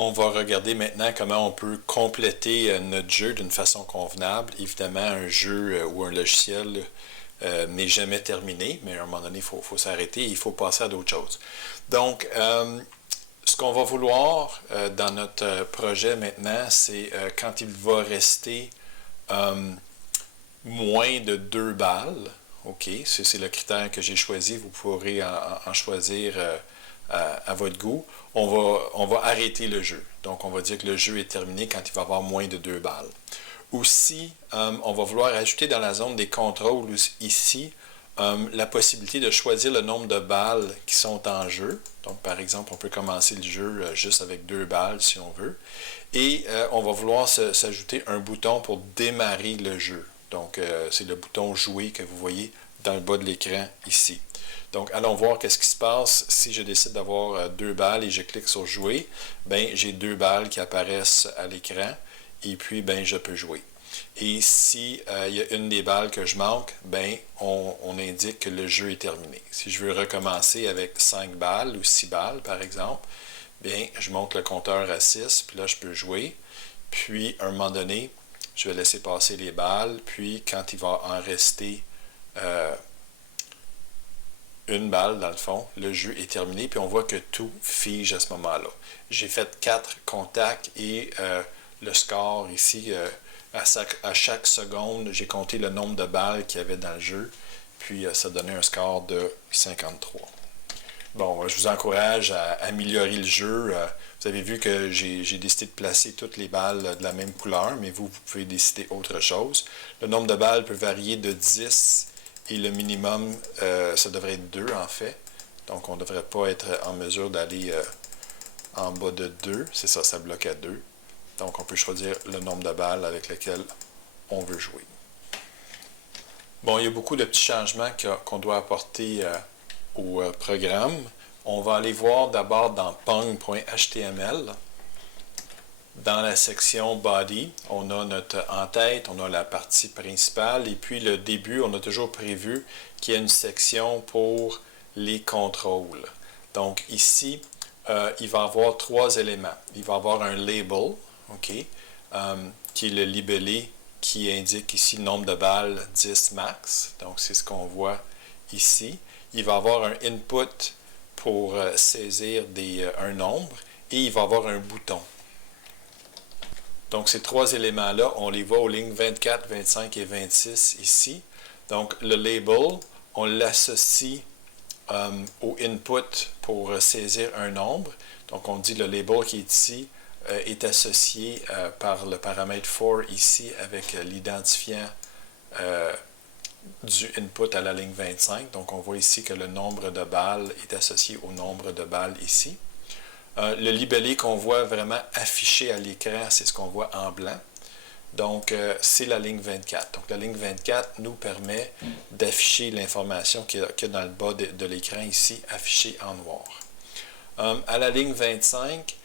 On va regarder maintenant comment on peut compléter notre jeu d'une façon convenable. Évidemment, un jeu ou un logiciel n'est jamais terminé, mais à un moment donné, il faut s'arrêter et il faut passer à d'autres choses. Donc, ce qu'on va vouloir dans notre projet maintenant, c'est quand il va rester moins de 2 balles, OK, c'est le critère que j'ai choisi, vous pourrez en choisir à votre goût, on va arrêter le jeu. Donc, on va dire que le jeu est terminé quand il va avoir moins de 2 balles. Aussi, on va vouloir ajouter dans la zone des contrôles ici la possibilité de choisir le nombre de balles qui sont en jeu. Donc, par exemple, on peut commencer le jeu juste avec 2 balles si on veut. Et on va vouloir s'ajouter un bouton pour démarrer le jeu. Donc, c'est le bouton « Jouer » que vous voyez dans le bas de l'écran ici. Donc, allons voir qu'est-ce qui se passe si je décide d'avoir 2 balles et je clique sur « Jouer ». Bien, j'ai 2 balles qui apparaissent à l'écran et puis, bien, je peux jouer. Et si il y a une des balles que je manque, bien, on indique que le jeu est terminé. Si je veux recommencer avec 5 balles ou 6 balles, par exemple, bien, je monte le compteur à 6, puis là, je peux jouer. Puis, à un moment donné, je vais laisser passer les balles, puis quand il va en rester une balle, dans le fond, le jeu est terminé, puis on voit que tout fige à ce moment-là. J'ai fait 4 contacts et le score ici, à chaque seconde, j'ai compté le nombre de balles qu'il y avait dans le jeu, puis ça donnait un score de 53. Bon, je vous encourage à améliorer le jeu. Vous avez vu que j'ai décidé de placer toutes les balles de la même couleur, mais vous pouvez décider autre chose. Le nombre de balles peut varier de 10 et le minimum, ça devrait être 2 en fait. Donc, on ne devrait pas être en mesure d'aller en bas de 2. C'est ça, ça bloque à 2. Donc, on peut choisir le nombre de balles avec lequel on veut jouer. Bon, il y a beaucoup de petits changements qu'on doit apporter au programme. On va aller voir d'abord dans pong.html. Dans la section Body, on a notre en-tête, on a la partie principale, et puis le début, on a toujours prévu qu'il y ait une section pour les contrôles. Donc ici, il va y avoir 3 éléments. Il va y avoir un label, OK, qui est le libellé qui indique ici le nombre de balles 10 max. Donc c'est ce qu'on voit ici. Il va y avoir un input pour saisir un nombre et il va y avoir un bouton. Donc ces 3 éléments-là, on les voit aux lignes 24, 25 et 26 ici. Donc le label, on l'associe au input pour saisir un nombre. Donc on dit le label qui est ici est associé par le paramètre for ici avec l'identifiant du input à la ligne 25. Donc, on voit ici que le nombre de balles est associé au nombre de balles ici. Le libellé qu'on voit vraiment affiché à l'écran, c'est ce qu'on voit en blanc. Donc, c'est la ligne 24. Donc, la ligne 24 nous permet d'afficher l'information qu'il y a dans le bas de l'écran ici, affichée en noir. À la ligne 25,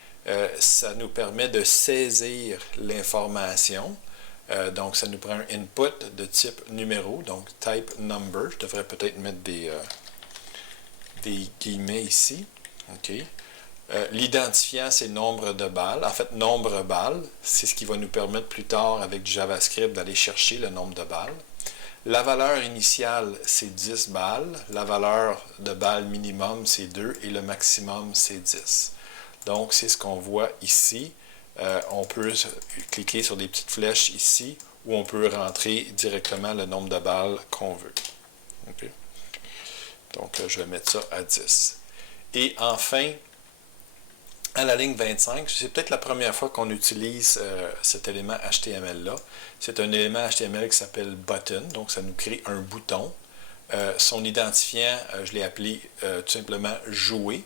ça nous permet de saisir l'information. Donc, ça nous prend un input de type numéro, donc type number. Je devrais peut-être mettre des guillemets ici. OK. L'identifiant, c'est nombre de balles. En fait, nombre balles, c'est ce qui va nous permettre plus tard, avec du JavaScript, d'aller chercher le nombre de balles. La valeur initiale, c'est 10 balles. La valeur de balles minimum, c'est 2. Et le maximum, c'est 10. Donc, c'est ce qu'on voit ici. On peut cliquer sur des petites flèches ici où on peut rentrer directement le nombre de balles qu'on veut. Okay. Donc, je vais mettre ça à 10. Et enfin, à la ligne 25, c'est peut-être la première fois qu'on utilise cet élément HTML-là. C'est un élément HTML qui s'appelle button, donc ça nous crée un bouton. Son identifiant, je l'ai appelé tout simplement jouer.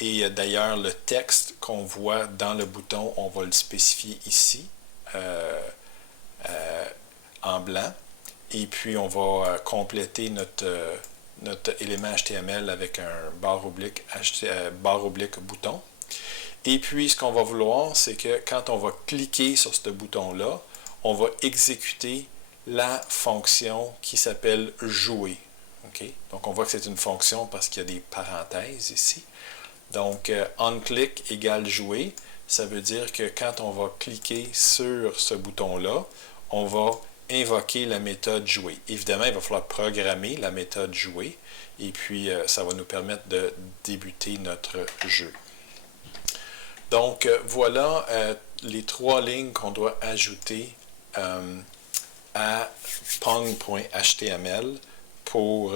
Et d'ailleurs, le texte qu'on voit dans le bouton, on va le spécifier ici, en blanc. Et puis, on va compléter notre élément HTML avec un barre oblique bouton. Et puis, ce qu'on va vouloir, c'est que quand on va cliquer sur ce bouton-là, on va exécuter la fonction qui s'appelle « jouer ». Okay? Donc, on voit que c'est une fonction parce qu'il y a des parenthèses ici. Donc, onClick égale jouer. ça veut dire que quand on va cliquer sur ce bouton-là, on va invoquer la méthode jouer. Évidemment, il va falloir programmer la méthode jouer et puis ça va nous permettre de débuter notre jeu. Donc voilà les 3 lignes qu'on doit ajouter à pong.html pour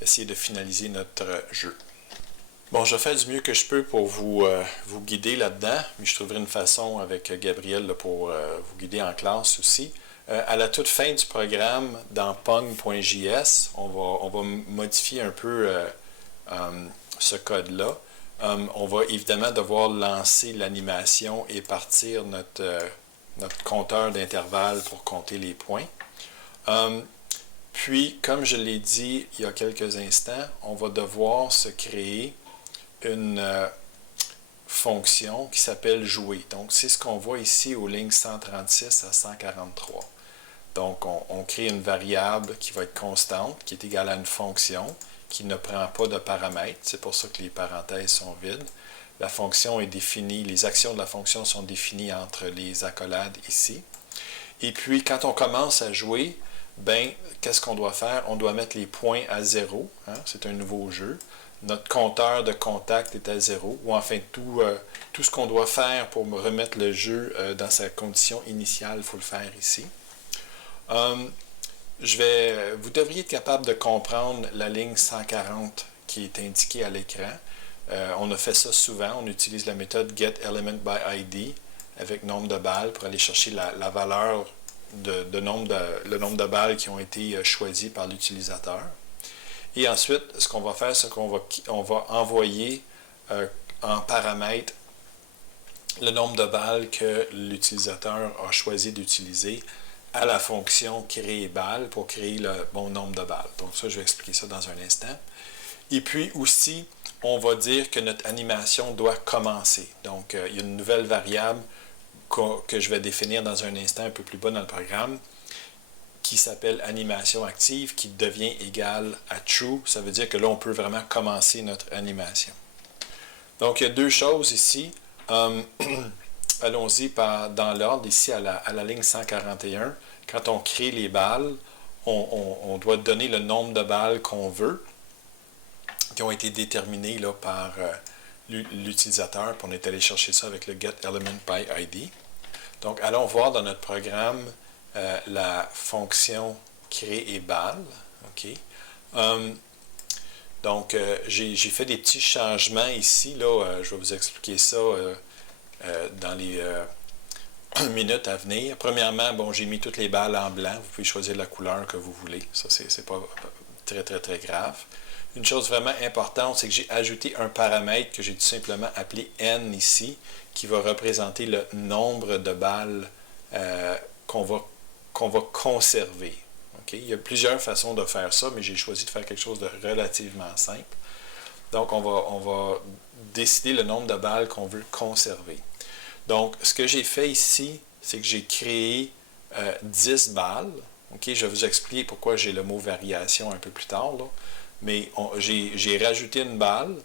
essayer de finaliser notre jeu. Bon, je fais du mieux que je peux pour vous guider là-dedans, mais je trouverai une façon avec Gabriel là, pour vous guider en classe aussi. À la toute fin du programme, dans pong.js, on va modifier un peu ce code-là. On va évidemment devoir lancer l'animation et partir notre compteur d'intervalle pour compter les points. Puis, comme je l'ai dit il y a quelques instants, on va devoir se créer une fonction qui s'appelle jouer. Donc, c'est ce qu'on voit ici aux lignes 136 à 143. Donc, on crée une variable qui va être constante, qui est égale à une fonction, qui ne prend pas de paramètres. C'est pour ça que les parenthèses sont vides. La fonction est définie, les actions de la fonction sont définies entre les accolades ici. Et puis, quand on commence à jouer, ben, qu'est-ce qu'on doit faire? On doit mettre les points à 0. Hein? C'est un nouveau jeu. Notre compteur de contact est à 0. Ou enfin, tout ce qu'on doit faire pour remettre le jeu dans sa condition initiale, il faut le faire ici. Vous devriez être capable de comprendre la ligne 140 qui est indiquée à l'écran. On a fait ça souvent. On utilise la méthode getElementById avec nombre de balles pour aller chercher la valeur le nombre de balles qui ont été choisies par l'utilisateur. Et ensuite, ce qu'on va faire, c'est qu'on va envoyer en paramètre le nombre de balles que l'utilisateur a choisi d'utiliser à la fonction créer balle pour créer le bon nombre de balles. Donc ça, je vais expliquer ça dans un instant. Et puis aussi, on va dire que notre animation doit commencer. Donc, il y a une nouvelle variable que je vais définir dans un instant un peu plus bas dans le programme qui s'appelle animation active qui devient égale à true. Ça veut dire que là, on peut vraiment commencer notre animation. Donc, il y a 2 choses ici. Allons-y dans l'ordre, ici à la ligne 141. Quand on crée les balles, on doit donner le nombre de balles qu'on veut, qui ont été déterminées là, par l'utilisateur. Puis on est allé chercher ça avec le getElementById. Donc, allons voir dans notre programme la fonction créer balle. Okay. Donc, j'ai fait des petits changements ici. Là, je vais vous expliquer ça dans les minutes à venir. Premièrement, bon, j'ai mis toutes les balles en blanc. Vous pouvez choisir la couleur que vous voulez. Ça, c'est pas très, très, très grave. Une chose vraiment importante, c'est que j'ai ajouté un paramètre que j'ai tout simplement appelé n ici, qui va représenter le nombre de balles qu'on va conserver. Okay? Il y a plusieurs façons de faire ça, mais j'ai choisi de faire quelque chose de relativement simple. Donc, on va décider le nombre de balles qu'on veut conserver. Donc, ce que j'ai fait ici, c'est que j'ai créé 10 balles. Okay? Je vais vous expliquer pourquoi j'ai le mot variation un peu plus tard. Là. Mais j'ai rajouté une balle.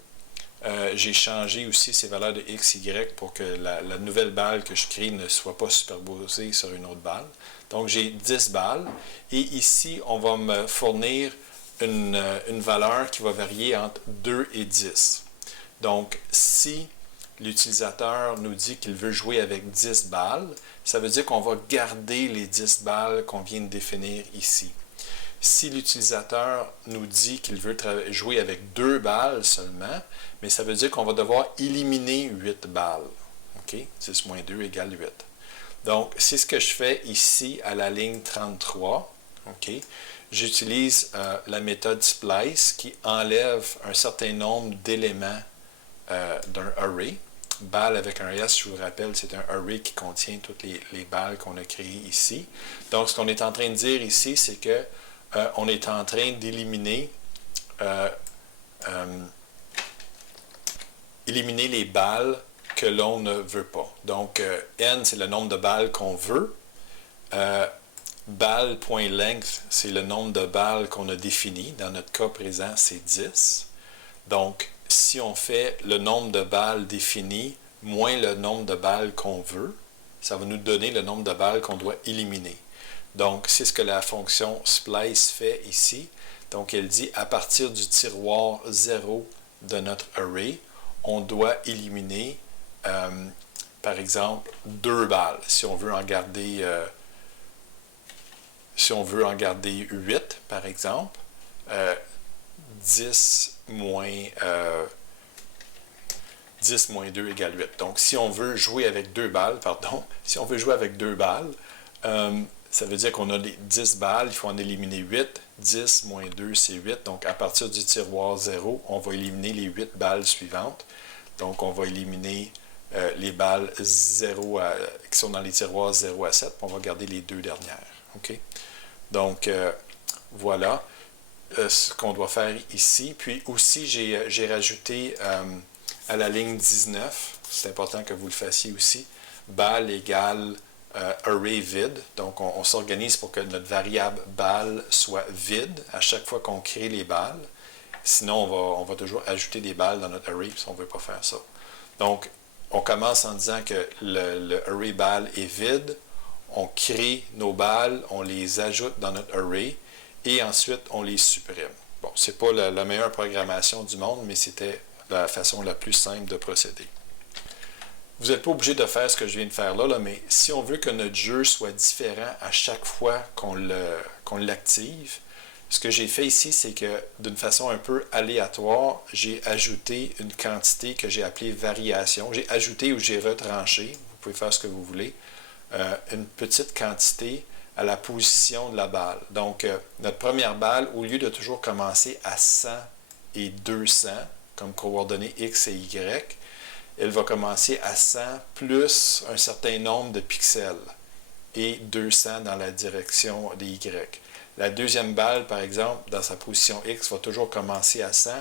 J'ai changé aussi ces valeurs de x, y pour que la nouvelle balle que je crée ne soit pas superposée sur une autre balle. Donc, j'ai 10 balles. Et ici, on va me fournir une valeur qui va varier entre 2 et 10. Donc, si l'utilisateur nous dit qu'il veut jouer avec 10 balles, ça veut dire qu'on va garder les 10 balles qu'on vient de définir ici. Si l'utilisateur nous dit qu'il veut jouer avec 2 balles seulement, mais ça veut dire qu'on va devoir éliminer 8 balles. Okay? 10 moins 2 égale 8. Donc, c'est ce que je fais ici à la ligne 33. Okay? J'utilise la méthode splice qui enlève un certain nombre d'éléments d'un array. Balle avec un S, je vous rappelle, c'est un array qui contient toutes les balles qu'on a créées ici. Donc, ce qu'on est en train de dire ici, c'est que on est en train d'éliminer les balles que l'on ne veut pas. Donc, n, c'est le nombre de balles qu'on veut. Balle.length, c'est le nombre de balles qu'on a défini. Dans notre cas présent, c'est 10. Donc, si on fait le nombre de balles défini moins le nombre de balles qu'on veut, ça va nous donner le nombre de balles qu'on doit éliminer. Donc, c'est ce que la fonction splice fait ici. Donc, elle dit à partir du tiroir 0 de notre array, on doit éliminer, par exemple, 2 balles. Si on veut en garder, 8, par exemple, 10 moins 2 égale 8. Donc, si on veut jouer avec 2 balles, ça veut dire qu'on a les 10 balles, il faut en éliminer 8. 10 moins 2, c'est 8. Donc, à partir du tiroir 0, on va éliminer les 8 balles suivantes. Donc, on va éliminer les balles 0 qui sont dans les tiroirs 0 à 7, puis on va garder les 2 dernières. OK? Donc, voilà ce qu'on doit faire ici. Puis aussi, j'ai rajouté à la ligne 19, c'est important que vous le fassiez aussi, balle égale array vide. Donc, on s'organise pour que notre variable balle soit vide à chaque fois qu'on crée les balles. Sinon, on va toujours ajouter des balles dans notre array, puis on ne veut pas faire ça. Donc, on commence en disant que le array balle est vide. On crée nos balles, on les ajoute dans notre array, et ensuite, on les supprime. Bon, ce n'est pas la meilleure programmation du monde, mais c'était la façon la plus simple de procéder. Vous n'êtes pas obligé de faire ce que je viens de faire là, mais si on veut que notre jeu soit différent à chaque fois qu'on l'active, ce que j'ai fait ici, c'est que d'une façon un peu aléatoire, j'ai ajouté une quantité que j'ai appelée variation. J'ai ajouté ou j'ai retranché, vous pouvez faire ce que vous voulez, une petite quantité à la position de la balle. Donc, notre première balle, au lieu de toujours commencer à 100 et 200, comme coordonnées X et Y, elle va commencer à 100 plus un certain nombre de pixels et 200 dans la direction des Y. La deuxième balle, par exemple, dans sa position X, va toujours commencer à 100,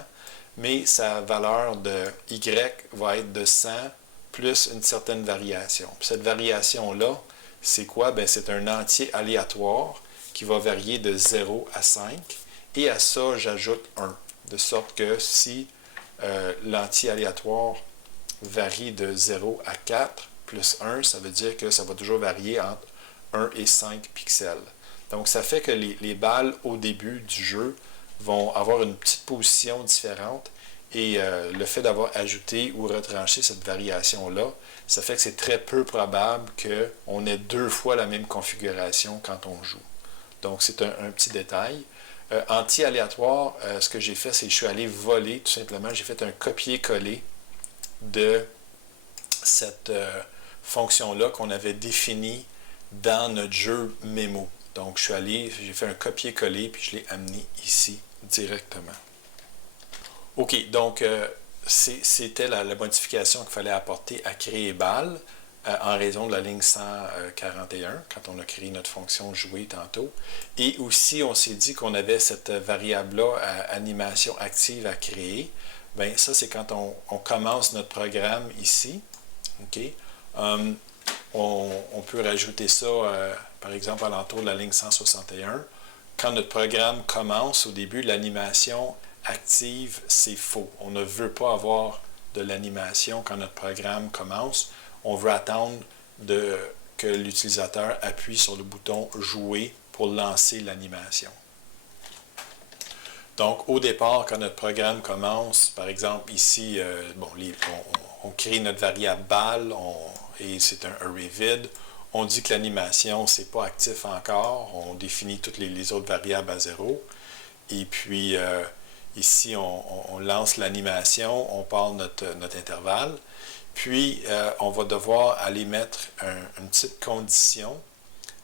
mais sa valeur de Y va être de 100 plus une certaine variation. Puis cette variation-là, c'est quoi? Bien, c'est un entier aléatoire qui va varier de 0 à 5. Et à ça, j'ajoute 1. De sorte que si l'entier aléatoire varie de 0 à 4 plus 1, ça veut dire que ça va toujours varier entre 1 et 5 pixels. Donc, ça fait que les balles au début du jeu vont avoir une petite position différente. Et le fait d'avoir ajouté ou retranché cette variation-là, ça fait que c'est très peu probable qu'on ait 2 fois la même configuration quand on joue. Donc, c'est un petit détail. Anti-aléatoire, ce que j'ai fait, c'est que je suis allé voler, tout simplement. J'ai fait un copier-coller de cette fonction-là qu'on avait définie dans notre jeu Memo. Donc, j'ai fait un copier-coller, puis je l'ai amené ici directement. OK, donc c'était la modification qu'il fallait apporter à créer balle en raison de la ligne 141, quand on a créé notre fonction jouer tantôt. Et aussi, on s'est dit qu'on avait cette variable-là, animation active à créer. Bien, ça, c'est quand on commence notre programme ici. OK? On peut rajouter ça, par exemple, à l'entour de la ligne 161. Quand notre programme commence, au début, l'animation active, c'est faux. On ne veut pas avoir de l'animation quand notre programme commence. On veut attendre que l'utilisateur appuie sur le bouton « Jouer » pour lancer l'animation. Donc, au départ, quand notre programme commence, par exemple, ici, on crée notre variable balle et c'est un array vide. On dit que l'animation, ce n'est pas actif encore. On définit toutes les autres variables à 0. Et puis, ici, on lance l'animation, on part notre intervalle. Puis, on va devoir aller mettre une petite condition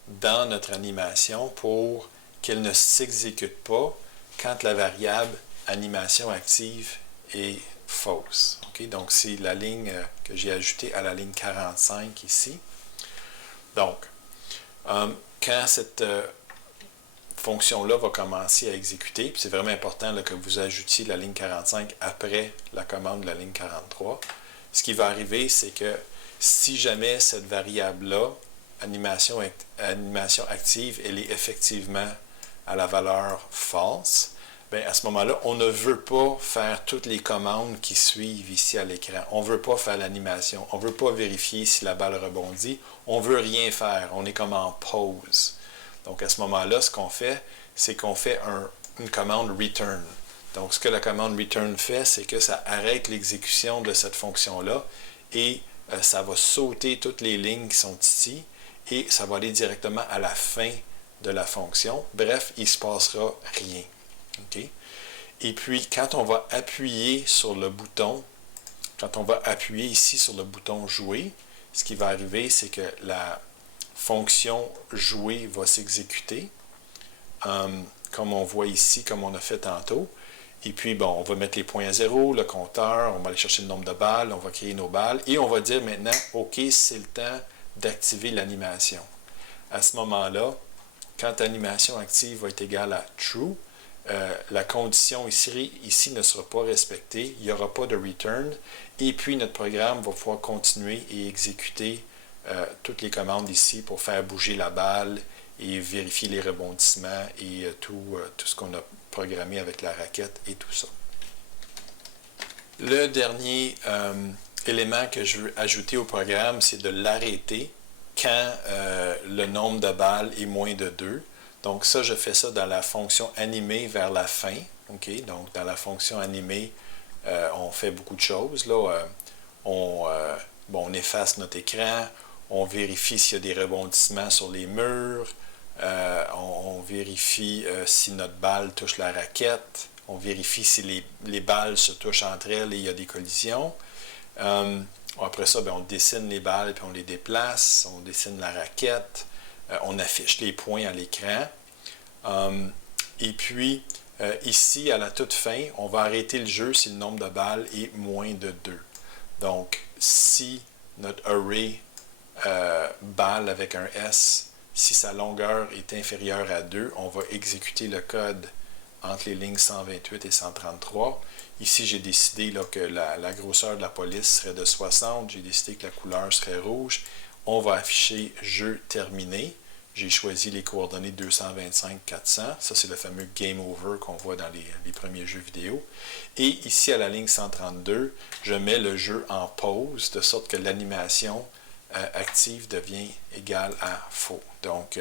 dans notre animation pour qu'elle ne s'exécute pas quand la variable animation active est fausse. Okay? Donc, c'est la ligne que j'ai ajoutée à la ligne 45 ici. Donc, quand cette fonction-là va commencer à exécuter, puis c'est vraiment important là, que vous ajoutiez la ligne 45 après la commande de la ligne 43, ce qui va arriver, c'est que si jamais cette variable-là, animation active, elle est effectivement à la valeur false, bien, à ce moment-là, on ne veut pas faire toutes les commandes qui suivent ici à l'écran. On ne veut pas faire l'animation. On ne veut pas vérifier si la balle rebondit. On ne veut rien faire. On est comme en pause. Donc, à ce moment-là, ce qu'on fait, c'est qu'on fait une commande return. Donc, ce que la commande return fait, c'est que ça arrête l'exécution de cette fonction-là et ça va sauter toutes les lignes qui sont ici et ça va aller directement à la fin de la fonction. Bref, il ne se passera rien. Okay? Et puis, quand on va appuyer sur le bouton, quand on va appuyer ici sur le bouton jouer, ce qui va arriver, c'est que la fonction jouer va s'exécuter, comme on voit ici, comme on a fait tantôt. Et puis, bon, on va mettre les points à zéro, le compteur, on va aller chercher le nombre de balles, on va créer nos balles, et on va dire maintenant, OK, c'est le temps d'activer l'animation. À ce moment-là, quand l'animation active va être égale à true, la condition ici ne sera pas respectée, il n'y aura pas de return, et puis notre programme va pouvoir continuer et exécuter toutes les commandes ici pour faire bouger la balle et vérifier les rebondissements et tout ce qu'on a programmé avec la raquette et tout ça. Le dernier élément que je veux ajouter au programme, c'est de l'arrêter quand le nombre de balles est moins de 2. Donc ça, je fais ça dans la fonction animée vers la fin. Okay? Donc dans la fonction animée, on fait beaucoup de choses. Là, on efface notre écran, on vérifie s'il y a des rebondissements sur les murs, on vérifie si notre balle touche la raquette, on vérifie si les balles se touchent entre elles et il y a des collisions. Après ça, on dessine les balles et on les déplace, on dessine la raquette, on affiche les points à l'écran. Et puis, ici, à la toute fin, on va arrêter le jeu si le nombre de balles est moins de 2. Donc, si notre array balle avec un S, si sa longueur est inférieure à 2, on va exécuter le code entre les lignes 128 et 133. Ici, j'ai décidé là, que la grosseur de la police serait de 60. J'ai décidé que la couleur serait rouge. On va afficher « Jeu terminé ». J'ai choisi les coordonnées 225-400. Ça, c'est le fameux « Game Over » qu'on voit dans les premiers jeux vidéo. Et ici, à la ligne 132, je mets le jeu en pause, de sorte que l'animation active devient égale à faux. Donc,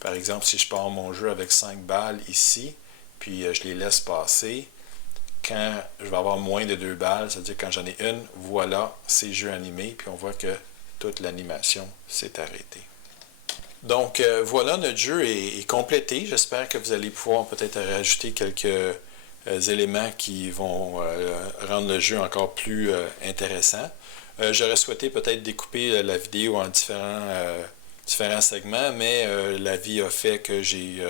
par exemple, si je pars mon jeu avec 5 balles ici, puis je les laisse passer, quand je vais avoir moins de 2 balles, c'est-à-dire quand j'en ai une, voilà, c'est jeu animé, puis on voit que toute l'animation s'est arrêtée. Donc, voilà, notre jeu est complété. J'espère que vous allez pouvoir peut-être rajouter quelques éléments qui vont rendre le jeu encore plus intéressant. J'aurais souhaité peut-être découper la vidéo en différents segments, mais la vie a fait que j'ai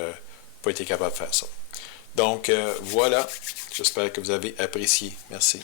pas été capable de faire ça. Donc, voilà. J'espère que vous avez apprécié. Merci.